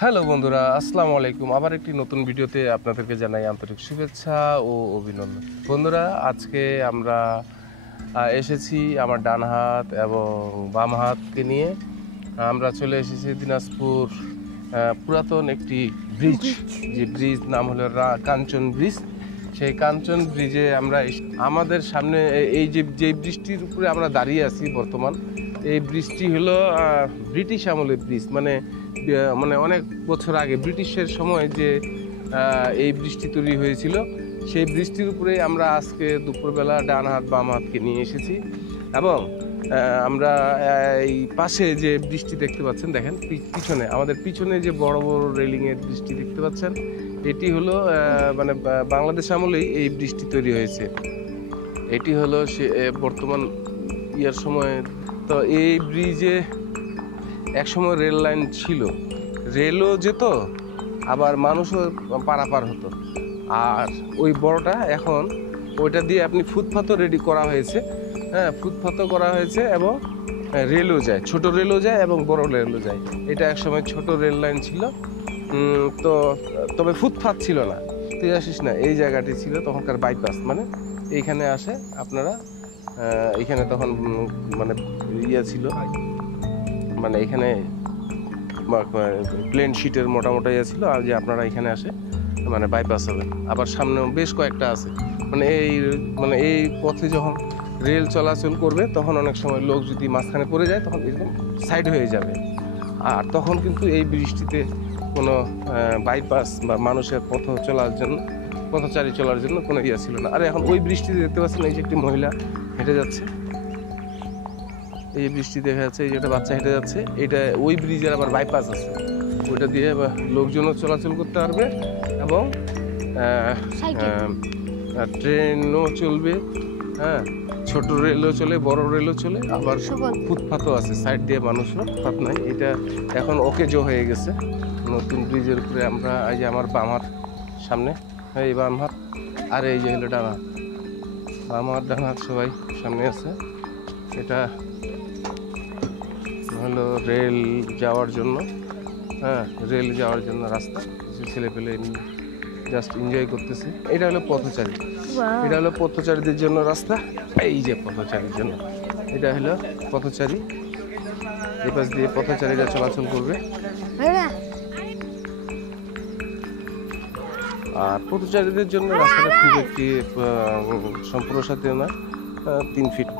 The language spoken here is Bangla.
হ্যালো বন্ধুরা, আসসালামু আলাইকুম। আবার একটি নতুন ভিডিওতে আপনাদেরকে জানাই আন্তরিক শুভেচ্ছা ও অভিনন্দন। বন্ধুরা, আজকে আমরা এসেছি আমার ডান হাত এবং বাম হাতকে নিয়ে। আমরা চলে এসেছি দিনাজপুর পুরাতন একটি ব্রিজ, যে ব্রিজ নাম হলো কাঞ্চন ব্রিজ। সেই কাঞ্চন ব্রিজে আমরা আমাদের সামনে এই যে ব্রিজটির উপরে আমরা দাঁড়িয়ে আছি বর্তমান, এই ব্রিজটি হলো ব্রিটিশ আমলের ব্রিজ। মানে অনেক বছর আগে ব্রিটিশের সময় যে এই ব্রিজটি তৈরি হয়েছিল, সেই ব্রিজটির উপরে আমরা আজকে দুপুরবেলা ডান হাত বাম হাতকে নিয়ে এসেছি। এবং আমরা এই পাশে যে ব্রিজটি দেখতে পাচ্ছেন, দেখেন পিছনে, আমাদের পিছনে যে বড় বড় রেলিংয়ের ব্রিজটি দেখতে পাচ্ছেন, এটি হলো মানে বাংলাদেশ আমলেই এই ব্রিজটি তৈরি হয়েছে। এটি হলো সে বর্তমান ইয়ার সময়। তো এই ব্রিজে একসময় রেল লাইন ছিল, রেলও যেত, আবার মানুষও পারাপার হতো। আর ওই বড়টা এখন ওইটা দিয়ে আপনি ফুটপাথও রেডি করা হয়েছে। হ্যাঁ, ফুটপাথও করা হয়েছে এবং রেলও যায়, ছোট রেলও যায় এবং বড় রেলও যায়। এটা একসময় ছোট রেল লাইন ছিল, তো তবে ফুটপাথ ছিল না। তুই আসিস না, এই জায়গাটি ছিল তখনকার বাইপাস, মানে এইখানে আসে আপনারা। এইখানে তখন মানে ইয়ে ছিল, মানে এখানে প্লেন শিটের মোটামোটা ইয়ে ছিল, আর যে আপনারা এখানে আসে মানে বাইপাস হবে। আবার সামনেও বেশ কয়েকটা আছে। মানে এই পথে যখন রেল চলাচল করবে তখন অনেক সময় লোক যদি মাঝখানে পড়ে যায় তখন এরকম সাইড হয়ে যাবে। আর তখন কিন্তু এই বৃষ্টিতে কোনো বাইপাস বা মানুষের পথচারী চলার জন্য কোনো ইয়ে ছিল না। আর এখন ওই বৃষ্টিতে দেখতে পাচ্ছেন, এই যে একটি মহিলা হেঁটে যাচ্ছে, এই বৃষ্টি দেখা যাচ্ছে, এই যে একটা বাচ্চা হেঁটে যাচ্ছে। এটা ওই ব্রিজের আবার বাইপাস আছে, ওইটা দিয়ে লোকজনও চলাচল করতে পারবে এবং ট্রেনও চলবে। হ্যাঁ, ছোট রেলও চলে, বড় রেলও চলে, আবার ফুটপাথও আছে সাইড দিয়ে, মানুষও ফুটপাথ নাই। এটা এখন ওকেজো হয়ে গেছে নতুন ব্রিজের উপরে। আমরা এই যে আমার বাম হাত সামনে, এই বাম হাত, আর এই যে হলো ডান হাত। বাম হাত ডান হাত সবাই সামনে আছে। এটা হলো রেল যাওয়ার জন্য, হ্যাঁ, রেল যাওয়ার জন্য রাস্তা। কিছু ছেলে পেলে জাস্ট এনজয় করতেছে। এটা হলো পথচারী, এটা হলো পথচারীদের জন্য রাস্তা। এই যে পথচারীর জন্য, এটা হলো পথচারী, এই পাশ দিয়ে পথচারীরা চলাচল করবে। আর পথচারীদের জন্য রাস্তাটা খুব একটি সম্প্রসারিত না, 3 ফিট